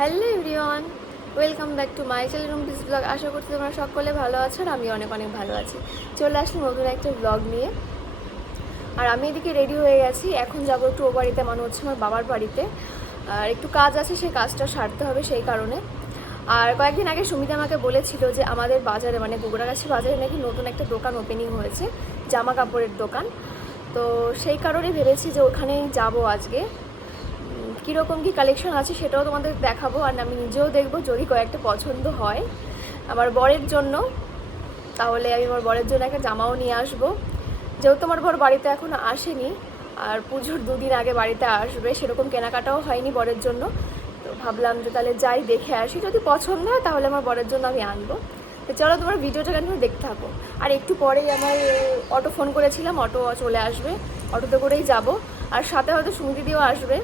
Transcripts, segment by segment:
Hello everyone, welcome back to my channel room piece blog আশা করছি তোমরা সকলে ভালো আছো আর আমি অনেক অনেক ভালো আছি। চলে আসলাম নতুন একটা ব্লগ নিয়ে। আর আমি এদিকে রেডি হয়ে গেছি। এখন যাব একটু ও বাড়িতে মানে হচ্ছে আমার বাবার বাড়িতে। আর একটু কাজ আছে, সেই কাজটা সারতে হবে সেই কারণে। আর কয়েকদিন আগে সুমিতা আমাকে বলেছিল যে আমাদের বাজারে মানে গুগরাগাছি বাজারে নাকি নতুন একটা দোকান ওপেনিং হয়েছে, জামা কাপড়ের দোকান। তো সেই কারণে ভেবেছি যে ওখানেই যাব আজকে। কীরকম কী কালেকশন আছে সেটাও তোমাদের দেখাবো। আর আমি নিজেও দেখব যদি কয়েকটা পছন্দ হয় আমার বরের জন্য। তাহলে আমি আমার বরের জন্য একটা জামাও নিয়ে আসব। যেহেতু আমার বর বাড়িতে এখনও আসেনি, আর পুজোর দুদিন আগে বাড়িতে আসবে, সেরকম কেনাকাটাও হয়নি বরের জন্য। তো ভাবলাম যে তাহলে যাই দেখে আসি। যদি পছন্দ হয় তাহলে আমার বরের জন্য আমি আনব। তো চলো তোমার ভিডিওটা কেন দেখতে থাকো। আর একটু পরেই আমার অটো ফোন করেছিলাম, অটো চলে আসবে। অটোতে করেই যাব। আর সাথে হয়তো সুমিতি দিদিও আসবে।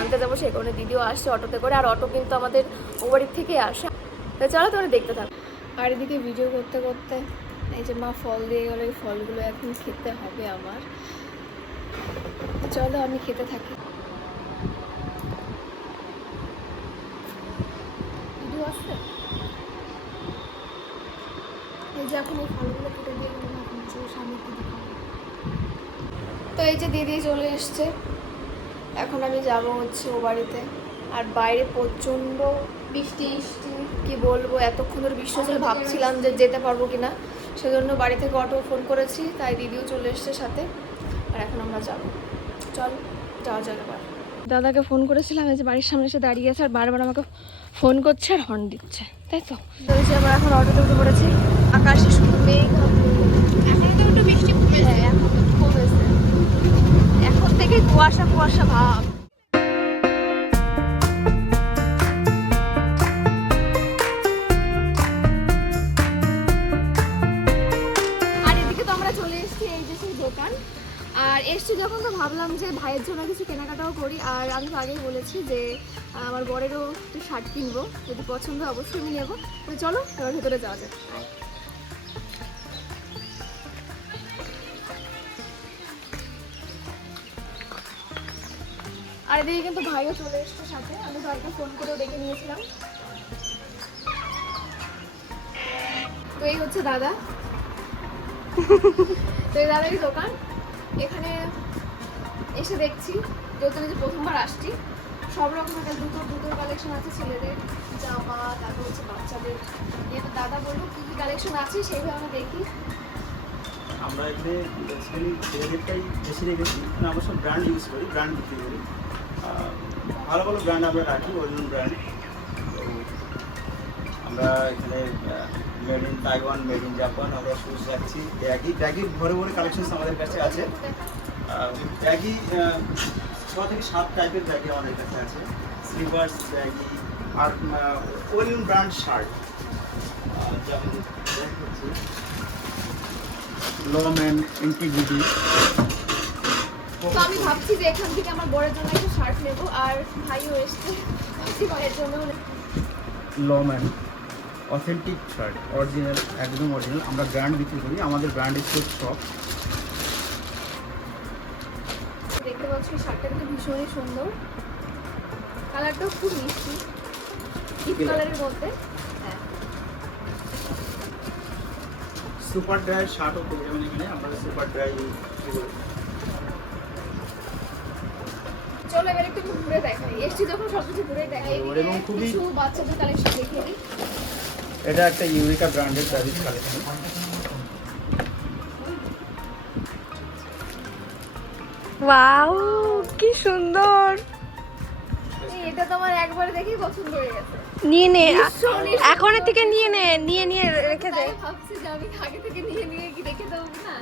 আনতে যাব কারণে দিদিও আসছে অটোতে করে, আর অটো কিন্তু আমাদের ও বাড়ির থেকেই আসে। তো চলো তোমরা দেখতে থাকো। আর এদিকে ভিডিও করতে করতে এই যে মা ফল দিয়ে গেলো, এই ফলগুলো এখন খেতে হবে আমার। চলো আমি খেতে থাকি। ভিডিও আসছে? এই যে এখন এই ফলগুলো। তো এই যে দিদি চলে এসছে। এখন আমি যাব হচ্ছে ও বাড়িতে। আর বাইরে প্রচণ্ড বৃষ্টি বৃষ্টি কি বলব এতক্ষণ ধরে বৃষ্টি হচ্ছিল ভাবছিলাম যে যেতে পারব কি না সেজন্য বাড়ি থেকে অটো ফোন করেছি তাই দিদিও চলে এসছে সাথে। আর এখন আমরা যাব। চল যাওয়া যাক এবার। দাদাকে ফোন করেছিলাম এই যে বাড়ির সামনে এসে দাঁড়িয়ে আছে আর বারবার আমাকে ফোন করছে আর হর্ন দিচ্ছে তাই তো? এই আমরা এখন অটোতে উঠে পড়েছি। আকাশে শুধু মেঘ। এখন তো একটু বৃষ্টি কমেছে। এখন থেকে কুয়াশা কুয়াশা ভাব। আর এদিকে তো আমরা চলে এসেছি এই যে সেই দোকান। আর এসছি যখন তো ভাবলাম যে ভাইয়ের জন্য কিছু কেনাকাটাও করি। আর আমি তো আগেই বলেছি যে আমার বরেরও একটু শার্ট কিনবো। যদি পছন্দ অবশ্যই আমি নেব। চলো, এবার ভেতরে যাওয়া যাক। আর এদিকে কিন্তু ভাইও চলে এসছে সাথে। আমি ভাইকে ফোন করেও ডেকে নিয়েছিলাম। তো এই হচ্ছে দাদা। তো এই দাদারই দোকান। এখানে এসে দেখছি যেহেতু যে প্রথমবার আসছি, সব রকমের দুটো দুটোর কালেকশন আছে ছেলেদের। জামা তারপর হচ্ছে বাচ্চাদের। এবার দাদা বলল, কী কী কালেকশন আছে? সেইভাবে আমরা দেখি। আমরা এখানে বেসিক্যালি ছেলেদেরটাই বেশি রেখেছি। মানে আমরা সব ব্র্যান্ড ইউজ করি ব্র্যান্ড বিক্রি করি। ভালো ভালো ব্র্যান্ড আমরা রাখি অরিজিনাল ব্র্যান্ড আমরা এখানে made in Taiwan made in Japan আমরা শুজ রাখছি। ব্যাগি ব্যাগির ভরে ভরে কালেকশন আমাদের কাছে আছে। ব্যাগি ছ থেকে সাত টাইপের ব্যাগি আমাদের কাছে আছে। স্লিভার্স ব্যাগি আর ওরিয়ন ব্র্যান্ড শার্ট যেমন দেখাচ্ছি লম্যান ইন্টিগ্রিটি আমি ভাবছি যে এখান থেকে আমার বরের জন্য একটা শার্ট নেব আর ভাইও এসছে। ভাবছি ভাইয়ের জন্য। লম্যান অথেন্টিক শার্ট অরিজিনাল একদম অরিজিনাল আমরা ব্র্যান্ড বিক্রি করি আমাদের ব্র্যান্ড স্টোর শপ দেখতে পাচ্ছ শার্টটা কিন্তু ভীষণই সুন্দর। কালারটাও খুব মিষ্টি। ডিপ কি কালারের মধ্যে। হ্যাঁ। সুপার ড্রাই শার্টও যাবেন এখানে। আমরা সুপার ড্রাই বিক্রি করি চলো এবার একটু ঘুরে দেখাই। এসছি যখন সব কিছু ঘুরে দেখাই। এবং খুবই- কিছু বাচ্চাদের কালেকশন দেখিয়ে দিই। এটা একটা ইউরিকা ব্র্যান্ডের ব্যাবিজ কালেকশন ওয়াও কি সুন্দর। এটা তো আমার একবার দেখেই পছন্দ হয়ে গেছে। নিয়ে নে। এখনের থেকে নিয়ে নে নিয়ে নিয়ে রেখে দে। ভাবছি যে আমি আগে থেকে নিয়ে নিয়ে কি রেখে দেবো না?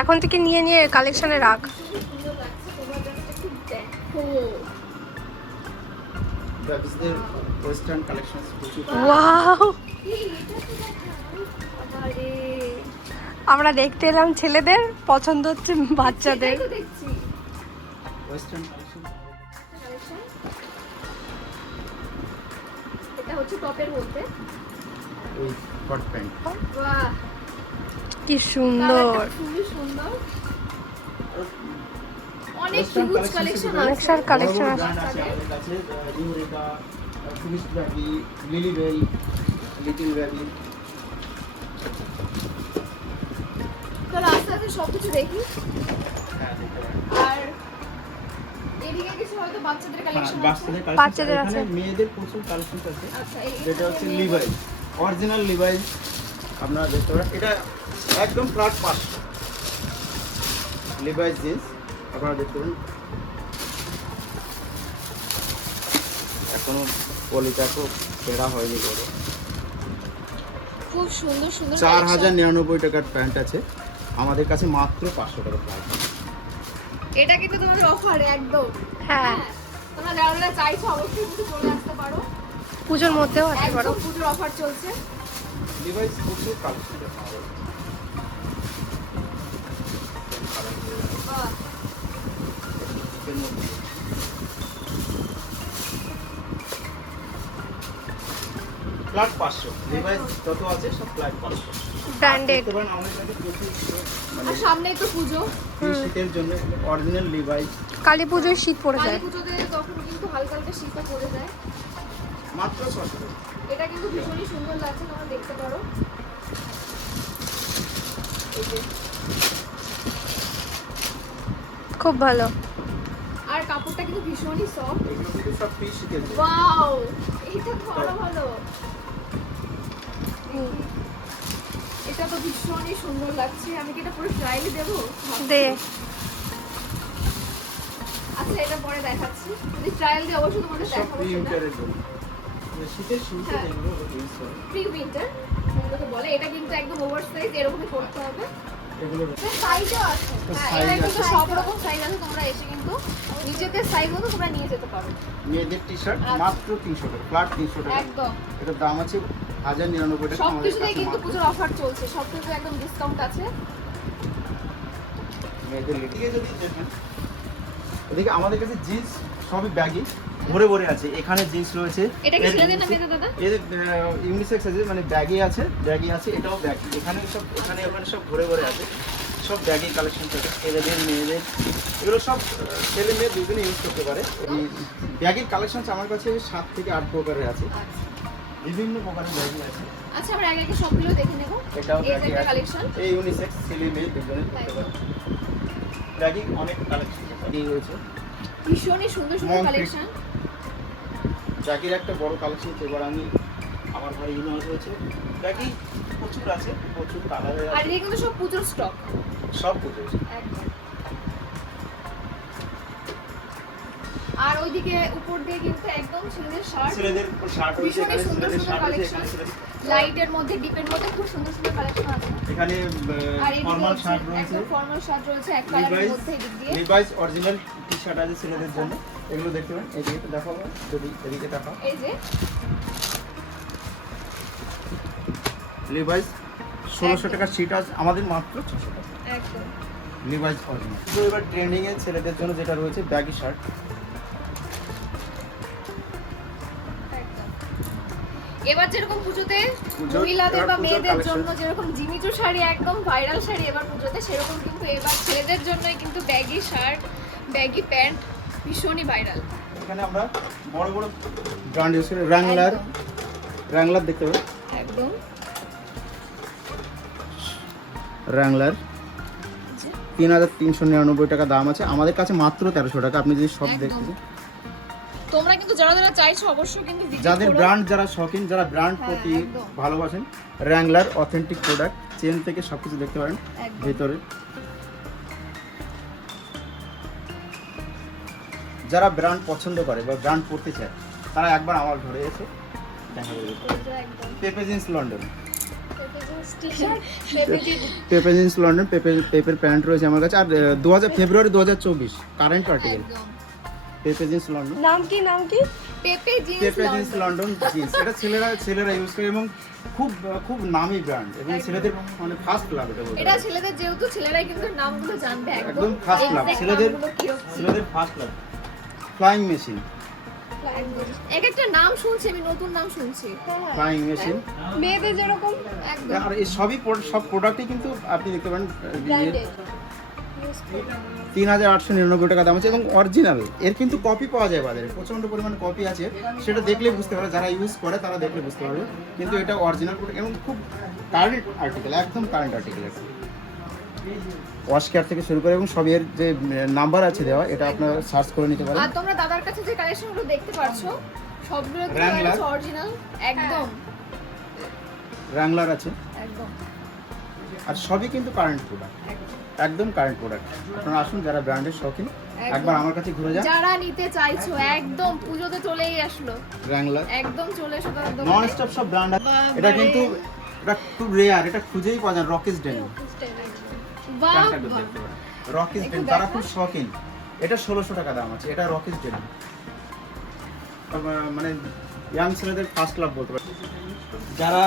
এখন থেকে নিয়ে নিয়ে কালেকশনে রাখ। Western collection wow. আমরা দেখতে এলাম ছেলেদের পছন্দ হচ্ছে বাচ্চাদের। সেটাই তো দেখছি। ওয়েস্টার্ন কালেকশন কালেকশন এটা হচ্ছে টপের মধ্যে। ওই কট প্যান্ট বাহ! কি সুন্দর। খুবই সুন্দর। অনেক হিউজ কালেকশন শুধু অনেক সার collection বড় বড় আছে। brand আছে আমাদের কাছে Eureka tourist baggy Lily bell little baggy তাহলে আস্তে আস্তে সব কিছু দেখি। হ্যাঁ দেখতে পারেন। আর এদিকে কিছু হয়তো বাচ্চাদের কালেকশন আছে। বাচ্চাদের বাচ্চাদের আছে। মেয়েদের প্রচুর কালেকশন আছে। আচ্ছা যেটা হচ্ছে লিভাইস অরিজিনাল লিভাইস আপনারা দেখতে পারেন। এটা একদম ফ্ল্যাট পাঁচশো লিভাইস জিন্স আপনারা দেখতে পারেন এখনও পলিটা তো ছেঁড়া হয়নি করে খুব সুন্দর সুন্দর চার হাজার নিরানব্বই টাকার প্যান্ট আছে। আমাদের কাছে মাত্র পাঁচশো টাকা প্রাইস। এটা কিন্তু তোমাদের অফার একদম। হ্যাঁ। তোমরা যারা যারা চাইছো অবশ্যই কিন্তু চলে আসতে পারো। পুজোর মধ্যেও আসতে পারো। পুজোর অফার চলছে। ডিভাইস প্রচুর কালেকশন পাওয়া যাবে বাহ, এর মধ্যে। ফ্ল্যাট পাঁচশো। ডিভাইস যত আছে সব ফ্ল্যাট পাঁচশো। ব্র্যান্ডেড দেখতে পারেন আমাদের কাছে প্রচুর মানে আর সামনেই তো পুজো। এই শীতের জন্য অরিজিনাল কালী পুজোয় শীত পড়ে কালী যায় পুজোতে তখন কিন্তু হালকা হালকা পড়ে যায়। মাত্র এটা কিন্তু ভীষণই সুন্দর লাগছে তোমরা দেখতে পারো। খুব ভালো। আর কাপড়টা কিন্তু ভীষণই সফট এগুলো কিন্তু সব ফ্রি শীতের ওয়াও এটা তো আরও ভালো। এটা তো ভীষণই সুন্দর লাগছে। আমি কি এটা পুরো ট্রায়ালে দেবো? দে। আচ্ছা এটা পরে দেখাচ্ছি। যদি ট্রায়াল দিয়ে অবশ্যই তোমাদের সব দেখাবো মানে শীতের শুরুতে হ্যাঁ। করে প্রি উইন্টার বলে এটা কিন্তু একদম ওভার সাইজ এরকমই করতে হবে। এগুলো সাইজও আছে। হ্যাঁ কিন্তু সব রকম সাইজ আছে তোমরা এসে কিন্তু নিজেদের সাইজ মতো তোমরা নিয়ে যেতে পারো। মেয়েদের টি শার্ট আচ্ছা। মাত্র তিনশো টাকা ফ্ল্যাট তিনশো টাকা। একদম। এটার দাম আছে হাজার নিরানব্বই টাকা সব কিছুতেই কিন্তু পুজোর অফার চলছে। সব কিছু একদম ডিসকাউন্ট আছে। মেয়েদের লিটিকে যদি দেখেন এদিকে আমাদের কাছে জিন্স সবই ব্যাগি ভরে ভরে আছে। এখানে জিন্স রয়েছে। এটা কি এর ছেলেদের না নিচে- মেয়েদের দাদা? এর ইউনিসেক্স আছে মানে ব্যাগি আছে ব্যাগি আছে এটাও ব্যাগি। এখানে সব এখানে ওখানে সব ভরে ভরে আছে। সব ব্যাগি কালেকশন থাকে ছেলেদের মেয়েদের। এগুলো সব ছেলে মেয়ে দুজনে ইউজ করতে পারে। ব্যাগের কালেকশন আমার কাছে সাত থেকে আট প্রকারের আছে। বিভিন্ন প্রকারের ব্যাগি আছে। আচ্ছা আমরা আগে আগে সবগুলো দেখে নেব। এটাও এই যে ব্যাগি একটা আছে। কালেকশন এই ইউনিসেক্স ছেলে মেয়ে দুজনে করতে পারে। ব্যাগি অনেক কালেকশন এই রয়েছে। ভীষণই সুন্দর সুন্দর কালেকশন ব্যাগের একটা বড় কালেকশন এবার আমি আমার ঘরে ইউনিভার্স হয়েছে। ব্যাগি প্রচুর আছে প্রচুর কালারের আর আছে। এদিকে কিন্তু সব পুজোর স্টক সব পুজোর। একদম। আর ওইদিকে উপর দিয়ে কিন্তু একদম ছেলেদের শার্ট ছেলেদের শার্ট রয়েছে এখানে ছেলেদের শার্ট রয়েছে এখানে ছেলেদের- লাইটের মধ্যে ডিপের মধ্যে খুব সুন্দর সুন্দর কালেকশন আছে। এখানে ফর্মাল শার্ট রয়েছে। ফর্মাল শার্ট রয়েছে এক কালারের মধ্যে এদিক দিয়ে। লিভাইস অরিজিনাল টি শার্ট আছে ছেলেদের জন্য। এগুলো দেখতে পারেন। এদিকে দেখাবো যদি এদিকে দেখাও। এই যে। লিভাইস ষোলোশো একদম। টাকার সিট আছে। আমাদের মাত্র ছশো টাকা। একদম। লিভাইস অরিজিনাল তো এবার ট্রেন্ডিং এ ছেলেদের জন্য যেটা রয়েছে ব্যাগি শার্ট এবার যেরকম পুজোতে মহিলাদের বা মেয়েদের জন্য যেরকম জিমিচু শাড়ি একদম ভাইরাল শাড়ি এবার পুজোতে সেরকম কিন্তু এবার ছেলেদের জন্যই কিন্তু ব্যাগি শার্ট ব্যাগি প্যান্ট ভীষণই ভাইরাল এখানে আমরা বড় বড় ব্র্যান্ড ইউজ করি র্যাংলার র্যাংলার দেখতে পাবেন। একদম। র্যাংলার তিন হাজার তিনশো নিরানব্বই টাকা দাম আছে। আমাদের কাছে মাত্র তেরোশো টাকা। আপনি যদি সব। দেখতে। তোমরা কিন্তু যারা যারা চাইছো অবশ্যই কিন্তু যাদের ব্র্যান্ড যারা শখিন যারা ব্র্যান্ড প্রতি ভালোবাসেন র্যাংলার অথেন্টিক প্রোডাক্ট চেন থেকে সব কিছু দেখতে পারেন। ভেতরে। যারা ব্র্যান্ড পছন্দ করে বা ব্র্যান্ড পড়তে চায় তারা একবার আমার ঘরে এসে দেখা। Pepe Jeans London Pepe Jeans London Pepe পেপের pant রয়েছে আমার কাছে। আর দু হাজার ফেব্রুয়ারি দু হাজার চব্বিশ current article. Pepe Jeans London. নাম কি নাম কি? পেপে জিন্স পেপে জিন্স লন্ডন। জিন্স। এটা ছেলেরা ছেলেরা ইউজ করে এবং খুব খুব নামি ব্র্যান্ড এবং ছেলেদের মানে ফার্স্ট লাভ এটা বলতে এটা ছেলেদের যেহেতু ছেলেরাই কিন্তু নামগুলো জানবে একদম। club, Exact ছেলেদের- ছেলেদের ফার্স্ট লাভ ফ্লাইং মেশিন। এক একটা নাম শুনছি আমি নতুন নাম শুনছি। ফ্লাইং মেশিন মেয়েদের যেরকম একদম। আর এই সবই সব প্রোডাক্টই কিন্তু আপনি দেখতে পারেন ব্র্যান্ডেড তিন হাজার আটশো নিরানব্বই টাকা দাম আছে এবং অরিজিনাল। এর কিন্তু কপি পাওয়া যায় বাজারে। প্রচণ্ড পরিমাণ কপি আছে। সেটা দেখলে বুঝতে পারবে যারা ইউজ করে তারা দেখলে বুঝতে পারবে। কিন্তু এটা অরিজিনাল এবং খুব কারেন্ট আর্টিকেল একদম কারেন্ট আর্টিকেল ওয়াশ কেয়ার থেকে শুরু করে এবং সবের যে নাম্বার আছে দেওয়া এটা আপনারা সার্চ করে নিতে পারেন। আর তোমরা দাদার কাছে যে কালেকশনগুলো দেখতে পাচ্ছো সবগুলো। অরিজিনাল একদম। র্যাংলার আছে। একদম। আর সবই কিন্তু কারেন্ট প্রোডাক্ট একদম কারেন্ট প্রোডাক্ট আপনারা আসুন যারা ব্র্যান্ডের শৌখিন। একবার আমার কাছে ঘুরে যান। যারা নিতে চাইছো একদম পুজোতে চলেই আসলো। র্যাংলার একদম চলে এসো নন স্টপ সব ব্র্যান্ড আছে। এটা কিন্তু এটা খুব রেয়ার এটা খুঁজেই পাওয়া যায় রকিস ডেন বাহ রকিস ডেন একটু তারা খুব শখিন এটা ষোলোশো টাকা দাম আছে এটা রকিস ডেন মানে ইয়াং ছেলেদের ফার্স্ট ক্লাব বলতে পারি যারা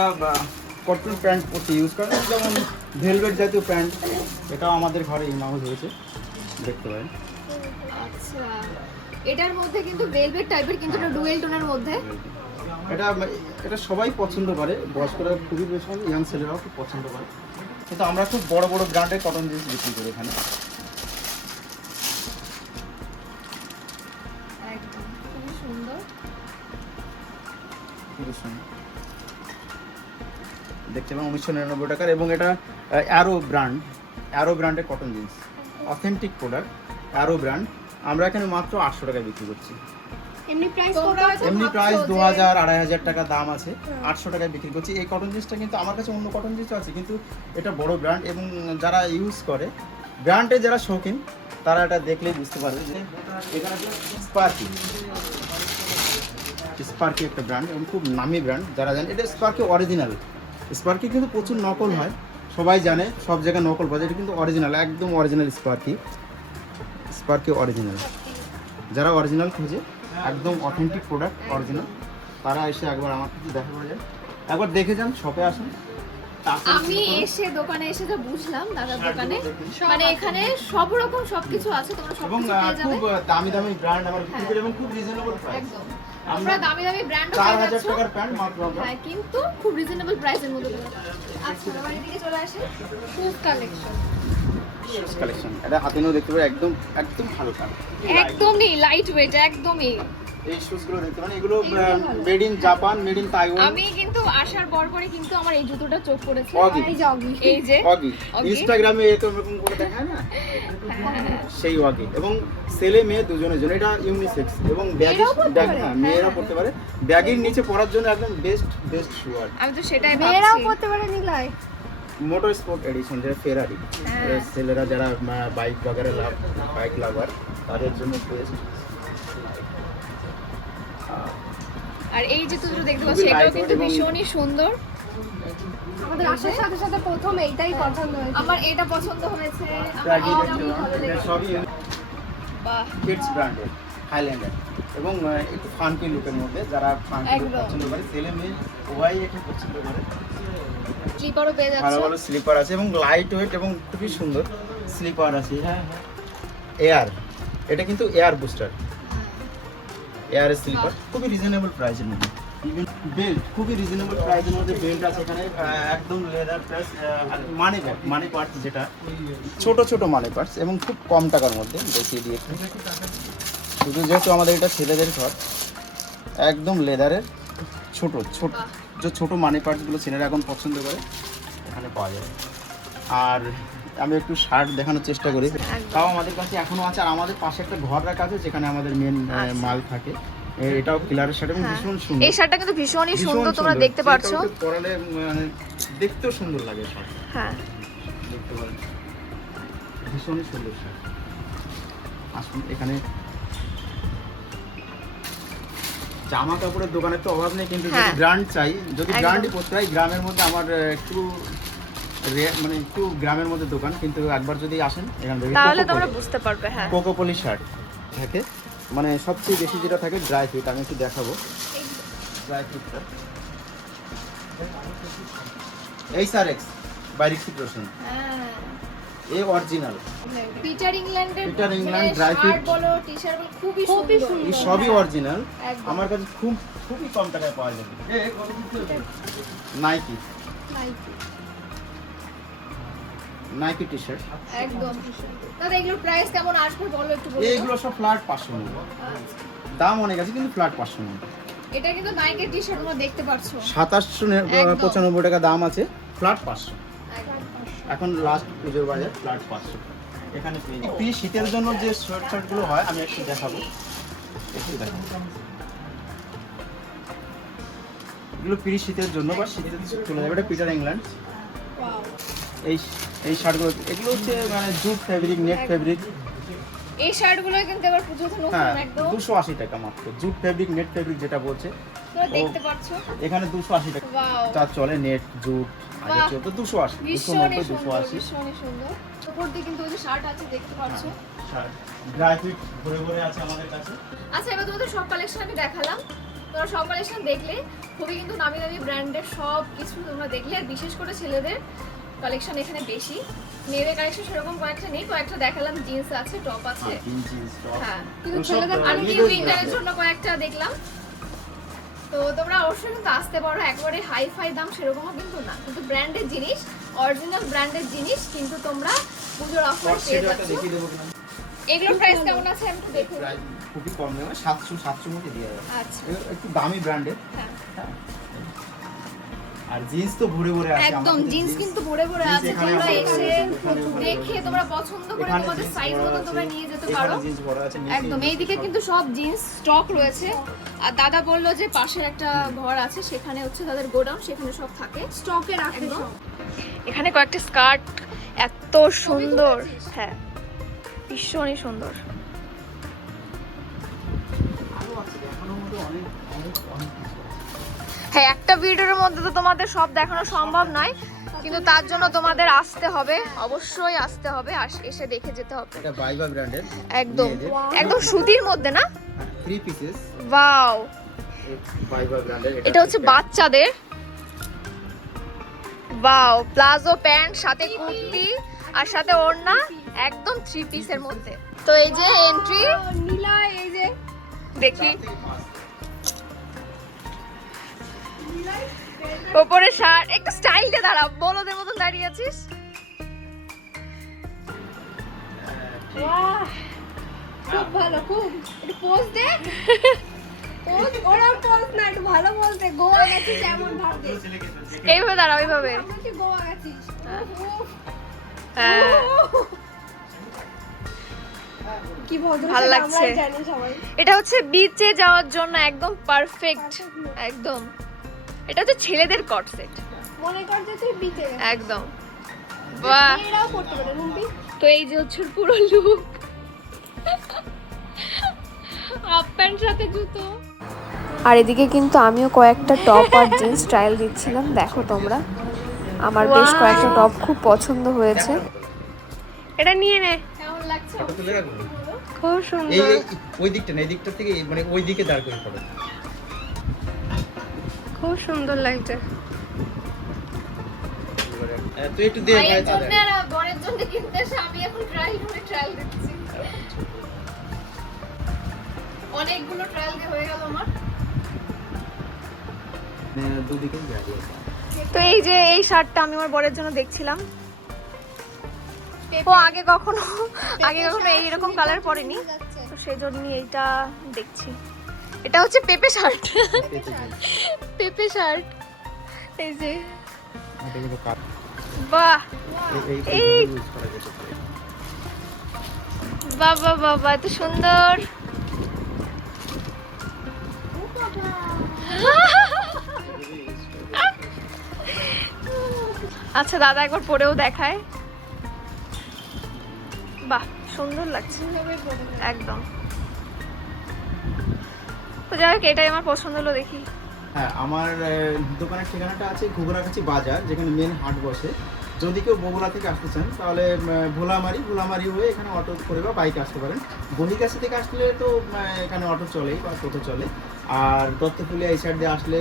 কটন প্যান্ট পরতে ইউজ করে যেমন ভেলভেট জাতীয় প্যান্ট এটাও আমাদের ঘরে ইনহাউস হয়েছে দেখতে পারেন। আচ্ছা এটার মধ্যে কিন্তু ভেলভেট টাইপের কিন্তু একটা ডুয়েল টোনের মধ্যে। এটা এটা সবাই পছন্দ করে বয়স্করা খুবই বেশি ইয়াং ছেলেরাও খুব পছন্দ করে। কিন্তু আমরা খুব বড় বড় ব্র্যান্ডের কটন জিনিস বিক্রি করি এখানে। উনিশশো নিরানব্বই টাকার এবং এটা অ্যারো ব্র্যান্ড অ্যারো ব্র্যান্ডের cotton jeans authentic product Arrow brand আমরা এখানে মাত্র আটশো টাকায় বিক্রি করছি। এমনি প্রাইস দু হাজার আড়াই হাজার টাকা দাম আছে আটশো টাকায় বিক্রি করছি। এই কটন জিন্সটা কিন্তু আমার কাছে অন্য কটন জিন্সও আছে কিন্তু এটা বড় ব্র্যান্ড এবং যারা ইউজ করে ব্র্যান্ডে যারা শৌখিন তারা এটা দেখলেই বুঝতে পারবে যে এখানে স্পার্কি স্পার্কি একটা ব্র্যান্ড এবং খুব নামি ব্র্যান্ড যারা জানে এটা স্পার্কি অরিজিনাল স্পার্কি কিন্তু প্রচুর নকল হয়। সবাই জানে সব জায়গায় নকল পাওয়া যায়। এটা কিন্তু অরিজিনাল একদম অরিজিনাল স্পার্কি। স্পার্কি অরিজিনাল যারা অরিজিনাল খোঁজে একদম অথেন্টিক প্রোডাক্ট অরিজিনাল তারা এসে একবার আমার কাছে দেখা করে যান একবার দেখে যান শপে আসুন। আমি এসে দোকানে এসে যা বুঝলাম দাদার দোকানে। মানে এখানে সব রকম সবকিছু আছে তোমরা এবং আহ, পেয়ে যাবে। খুব দামি দামি ব্র্যান্ড আমার বিক্রি হ্যাঁ। করি এবং খুব রিজনেবল প্রাইস একদম। আমরা দামি দামি ব্র্যান্ড চার হাজার টাকার প্যান্ট মাত্র হ্যাঁ কিন্তু খুব রিজনেবল প্রাইসের মধ্যে। আচ্ছা আমার এদিকে চলে আসে। শুজ কালেকশন কালেকশন এটা হাতে নিয়েও দেখতে পাবে একদম একদম হালকা। একদমই লাইট ওয়েট একদমই। এই শুজগুলো দেখতে পারেন। এগুলো made in Japan made in Taiwan আমি কিন্তু আসার পর পরে কিন্তু আমার এই জুতোটা চোখ পড়েছে। অগি। এই যে অগি। এই যে অগি। অগি। ইনস্টাগ্রামে এরকম এরকম করে দেখায় না? সেই ওয়াগি এবং ছেলে মেয়ে দুজনের জন্য। এটা ইউনিসেক্স এবং ব্যাগি ব্যাগ হ্যাঁ মেয়েরা। পড়তে পারে। ব্যাগের নিচে পরার জন্য একদম বেস্ট বেস্ট শু আর। আমি তো সেটাই মেয়েরাও পড়তে পারে নিলয়। মোটর স্পোর্ট এডিশন যেটা ফেরারি হ্যাঁ। ছেলেরা যারা বাইক বাগারে লাভ বাইক লাভার তাদের জন্য বেস্ট আর এই যে তুমি দেখতে পাচ্ছ এটাও কিন্তু ভীষণই সুন্দর। আমাদের আসার সাথে সাথে প্রথম এইটাই পছন্দ হয়েছে। আমার এটা পছন্দ হয়েছে। এটা বাহ। কিডস ব্র্যান্ডের হাইল্যান্ডার এবং একটু ফানকি লুকের মধ্যে যারা ফানকি পছন্দ করে ছেলে মেয়ে উভয়ই একটু পছন্দ করে। স্লিপারও পেয়ে ভালো ভালো স্লিপার আছে এবং লাইট ওয়েট এবং খুবই সুন্দর স্লিপার আছে। হ্যাঁ এয়ার এটা কিন্তু এয়ার বুস্টার এয়ার স্লিপার খুবই রিজনেবল প্রাইসের মধ্যে। বেল্ট খুবই রিজনেবল প্রাইসের মধ্যে বেল্ট আছে এখানে একদম leather plus money bag money parts যেটা, ছোট ছোট মানি পার্টস এবং খুব কম টাকার মধ্যে দেখিয়ে দিয়েছে। শুধু যেহেতু আমাদের এটা ছেলেদের ঘর, একদম লেদারের ছোট ছোট, যে ছোট মানি পার্টসগুলো ছেলেরা এখন পছন্দ করে, এখানে পাওয়া যাবে আর আমি একটু শার্ট দেখানোর চেষ্টা করি। তাও আমাদের কাছে এখনও আছে আর আমাদের পাশে একটা ঘর রাখা আছে যেখানে আমাদের মেন আচ্ছা। মাল থাকে। এটাও পিলারের শার্ট এবং হ্যাঁ। ভীষণ সুন্দর। এই শার্টটা কিন্তু ভীষণই সুন্দর তোমরা দেখতে কাউকে পরালে মানে দেখতেও সুন্দর লাগে শার্ট। হ্যাঁ। দেখতে পারেন। ভীষণই সুন্দর শার্ট। আসুন এখানে জামা কাপড়ের দোকানের তো অভাব নেই কিন্তু যদি। ব্র্যান্ড চাই যদি। ব্র্যান্ডই পড়তে হয় গ্রামের মধ্যে আমার একটু মানে একটু গ্রামের মধ্যে দোকান কিন্তু একবার যদি আসেন এখানে দেখবেন তাহলে তোমরা বুঝতে পারবে হ্যাঁ। কোকোপলি শার্ট থাকে। মানে সবচেয়ে বেশি যেটা থাকে ড্রাই ফিট আমি একটু দেখাবো। ড্রাই ফিটটা এই স্যার এক্স বাইরিক হ্যাঁ। এ অরিজিনাল পিটার ইংল্যান্ডের পিটার ইংল্যান্ড, শার্ট fit। বলো টি শার্ট বলো খুবই খুবই সুন্দর। সবই অরিজিনাল আমার কাছে খুব খুবই কম টাকায় পাওয়া যাবে। নাইকি নাইকি টি শার্ট একদম। দাদা এগুলোর প্রাইস কেমন? আসবে বলো একটু বলো তো। এইগুলো সব ফ্ল্যাট পাঁচশো নেব দাম অনেক আছে কিন্তু ফ্ল্যাট পাঁচশো নেব এটা কিন্তু নাইকের টি শার্ট তোমরা দেখতে পাচ্ছ। সাতাশশো একদম। পঁচানব্বই টাকা দাম আছে। ফ্ল্যাট পাঁচশো। এখন লাস্ট পুজোর বাজার ফ্ল্যাট পাঁচশো। এখানে একটু শীতের জন্য যে শার্ট শার্টগুলো হয় আমি একটু দেখাবো। একটু দেখাবো। এগুলো প্রি শীতের জন্য বা শীতের চলে যাবে। এটা পিটার ইংল্যান্ড এই এই শার্টগুলো এগুলো হচ্ছে মানে জুট ফেব্রিক নেট ফেব্রিক এই শার্টগুলো কিন্তু আবার পুজোতে হ্যাঁ নতুন একদম। দুশো আশি টাকা মাত্র। জুট ফেব্রিক নেট ফেব্রিক যেটা বলছে। দেখতে পাচ্ছ? এখানে দুশো আশি টাকা। ওয়াও তা চলে নেট জুট আগে। চলতো দুশো ভীষণই নব্বই দুশো সুন্দর। উপর দিয়ে কিন্তু ওই যে শার্ট আছে দেখতে পাচ্ছ? ড্রাই ফিট ভরে ভরে আছে আমাদের কাছে। আচ্ছা এবার তোমাদের সব কালেকশন আমি দেখালাম। তোমরা সব কালেকশন দেখলে খুবই কিন্তু নামি দামি ব্র্যান্ডের সব কিছু তোমরা দেখলে আর বিশেষ করে ছেলেদের। কালেকশন এখানে বেশি। মেয়েদের কালেকশন সেরকম কয়েকটা নেই কয়েকটা দেখালাম জিন্স আছে টপ আছে। হ্যাঁ কিন্তু ছেলেদের উইন্টারের জন্য কয়েকটা দেখলাম। তো তোমরা অবশ্যই কিন্তু আসতে পারো একবারে হাই ফাই দাম সেরকমও কিন্তু না। কিন্তু ব্র্যান্ডের জিনিস অরিজিনাল ব্র্যান্ডের জিনিস কিন্তু তোমরা পুজোর অফার পেয়ে যাচ্ছ। এগুলোর প্রাইস কেমন আছে আমি একটু দেখে খুবই কম দামে সাতশো সাতশো মধ্যে দিয়ে আচ্ছা। একটু দামি ব্র্যান্ডের হ্যাঁ। আর জিন্স তো ভরে ভরে আছে একদম জিন্স কিন্তু ভরে ভরে আছে তোমরা এসে দেখে তোমরা পছন্দ করে তোমাদের সাইজ মতো তোমরা নিয়ে যেতে পারো। একদম এইদিকে কিন্তু সব জিন্স স্টক রয়েছে। আর দাদা বলল যে পাশে একটা ঘর আছে সেখানে হচ্ছে তাদের গোডাউন সেখানে সব থাকে। স্টকে রাখে এখানে কয়েকটা স্কার্ট এত সুন্দর। হ্যাঁ ভীষণই সুন্দর। আরও আছে, মতো অনেক অনেক অনেক। হ্যাঁ একটা ভিডিওর মধ্যে তো তোমাদের সব দেখানো সম্ভব নয় কিন্তু তার জন্য তোমাদের আসতে হবে অবশ্যই আসতে হবে আর এসে দেখে যেতে হবে। এটা বাইবা ব্র্যান্ডের একদম। একদম সুতির মধ্যে না? থ্রি পিসেস ওয়াও বাইবা ব্র্যান্ডের এটা হচ্ছে বাচ্চাদের। ওয়াও প্লাজো প্যান্ট সাথে কুর্তি আর সাথে ওড়না একদম থ্রি পিসের মধ্যে। তো এই যে এন্ট্রি নীলা এই যে। দেখি। ওপরে শার্ট একটু স্টাইলে দাঁড়া বলদের মতন দাঁড়িয়ে আছিস? খুব ভালো খুব একটু পোজ দে। পোজ ওরম পোজ না একটু ভালো পোজ দে। গোয়া গেছিস এমন ভাব দে এইভাবে। আমরা কি গোয়া গেছিস? হ্যাঁ। উফ। কি ভালো লাগছে। এটা হচ্ছে বিচে যাওয়ার জন্য একদম পারফেক্ট একদম। এটা হচ্ছে ছেলেদের কট সেট মনে কর যে তুই বিচে একদম। বাহ। মেয়েরাও পড়তে পারে রুম্পি তো এই যে হচ্ছে পুরো লুক হাফ প্যান্ট সাথে জুতো। আর এদিকে কিন্তু আমিও কয়েকটা টপ আর জিন্স ট্রায়াল দিচ্ছিলাম দেখো তোমরা। আমার বেশ কয়েকটা টপ খুব পছন্দ হয়েছে। এটা নিয়ে নে। কেমন লাগছে? খুব সুন্দর। এই- ওই দিকটা না এই দিকটা থেকে মানে ওই দিকে দাঁড় করে ফটো খুব সুন্দর লাগছে। তুই একটু দে ভাই বরের জন্য কিনতে এসে আমি এখন ট্রায়াল করে ট্রায়াল দিচ্ছি। অনেকগুলো ট্রায়াল হয়ে গেল আমার। তো এই যে এই শার্টটা আমি আমার বরের জন্য দেখছিলাম। ও আগে কখনো আগে কখনো এইরকম কালার পরেনি। তো সেই জন্য এইটা দেখছি। এটা হচ্ছে পেপে শার্ট। পেপে শার্ট। এই যে। বাহ। পারে। বাবা বাবা এত সুন্দর। আচ্ছা দাদা একবার পরেও দেখায়। বাহ সুন্দর লাগছে। একদম। তো এটাই আমার পছন্দ হলো দেখি। হ্যাঁ আমার দোকানের ঠিকানাটা আছে ঘুঘরাকাছি বাজার, যেখানে মেন হাট বসে। যদি কেউ বগুড়া থেকে আসতে চান, তাহলে ভোলামারি ভোলামারি হয়ে এখানে অটো করে বা বাইক আসতে পারেন। বহিকাছি থেকে আসলে তো এখানে অটো চলেই বা টোটো চলে। আর দত্তপুলিয়া এই সাইড দিয়ে আসলে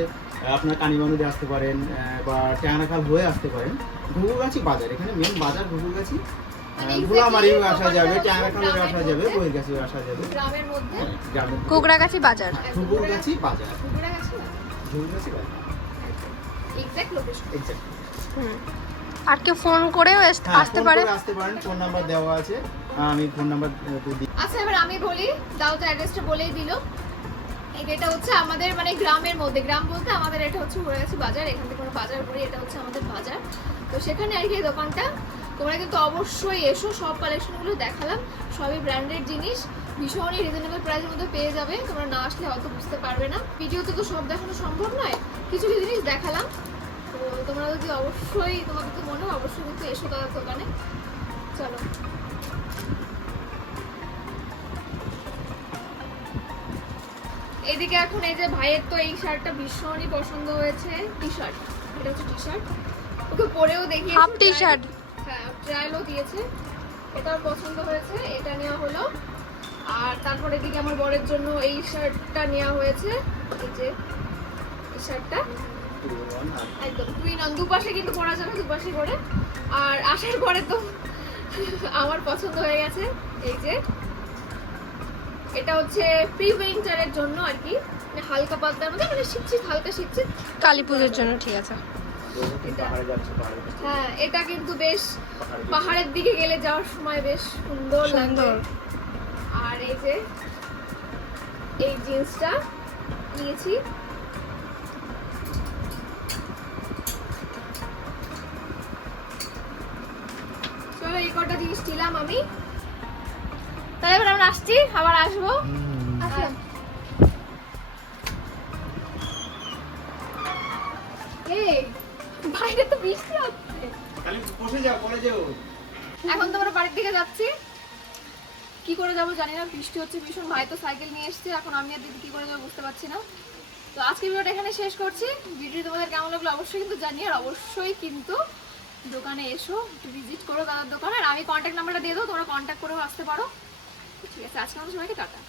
আপনার কানিবান্ধু দিয়ে আসতে পারেন বা ট্যাংরাখাল হয়ে আসতে পারেন। ঘুঘুরগাছি বাজার, এখানে মেন বাজার ঘুঘুরগাছি আসা যাবে ব্যাপারটা আসা যাবে মধ্যে। বহির্গাছি আসা যাবে। গ্রামের মধ্যে? হ্যাঁ, কোকড়াগাছি বাজার। ঘুঘুরগাছি বাজার। ঘুঘুড়াগাছি বাজার? Exact location exact hmm. আর কেউ ফোন করেও হ্যাঁ আসতে পারে। আসতে পারেন ফোন নাম্বার দেওয়া আছে। আমি ফোন নাম্বার দিই আচ্ছা এবার আমি বলি দাও তো অ্যাড্রেসটা বলেই দিল। এটা হচ্ছে আমাদের মানে গ্রামের মধ্যে। গ্রাম বলতে আমাদের এটা হচ্ছে হয়ে গেছে বাজার। এখান থেকে কোনো বাজার করি এটা হচ্ছে আমাদের বাজার। তো সেখানে আর কি এই দোকানটা? তোমরা কিন্তু অবশ্যই এসো সব কালেকশনগুলো দেখালাম সবই ব্র্যান্ডেড জিনিস ভীষণই রিজনেবল প্রাইসের মধ্যে পেয়ে যাবে তোমরা না আসলে হয়তো বুঝতে পারবে না। ভিডিওতে তো সব দেখানো সম্ভব নয় কিছু কিছু জিনিস দেখালাম। তো তোমরা যদি অবশ্যই তোমাদের তো মনে হয় অবশ্যই কিন্তু এসো দাদার দোকানে। চলো। এদিকে এখন এই যে ভাইয়ের তো এই শার্টটা ভীষণই পছন্দ হয়েছে টি শার্ট এটা হচ্ছে টি শার্ট ওকে পরেও দেখি হাফ টি শার্ট ট্রায়ালও দিয়েছে। এটাও পছন্দ হয়েছে, এটা নেওয়া হলো। আর তারপরে এদিকে আমার বরের জন্য এই শার্টটা নেওয়া হয়েছে। এই যে, এই শার্টটা একদম টুইন অন দুপাশে কিন্তু পরা যাবে দুপাশে করে আর আসার পরে তো আমার পছন্দ হয়ে গেছে। এই যে, এটা হচ্ছে প্রি উইন্টারের জন্য আর কি। মানে হালকা পাতলার মধ্যে মানে শীত, হালকা শীত শীত। কালী পুজোর জন্য ঠিক আছে। হ্যাঁ এটা কিন্তু বেশ পাহাড়ের দিকে গেলে যাওয়ার সময় বেশ সুন্দর সুন্দর। আর এই যে এই জিন্সটা নিয়েছি। চলো এই কটা জিনিস নিলাম আমি। তাহলে এবার আমরা আসছি আবার আসব। আসলাম। জানি না, বৃষ্টি হচ্ছে, ভীষণ ভাই তো সাইকেল নিয়ে এসছে। এখন আমি আর দিদি কি করে যাব বুঝতে পারছি না। তো আজকে ভিডিওটা এখানে শেষ করছি। ভিডিও তোমাদের কেমন লাগল অবশ্যই কিন্তু জানি আর অবশ্যই কিন্তু দোকানে এসো, একটু ভিজিট করো দাদার দোকানে। আর আমি কন্ট্যাক্ট নাম্বারটা দিয়ে দেবো, তোমরা কন্ট্যাক্ট করেও আসতে পারো। ঠিক আছে আজকে আমাদের সবাইকে টাটা।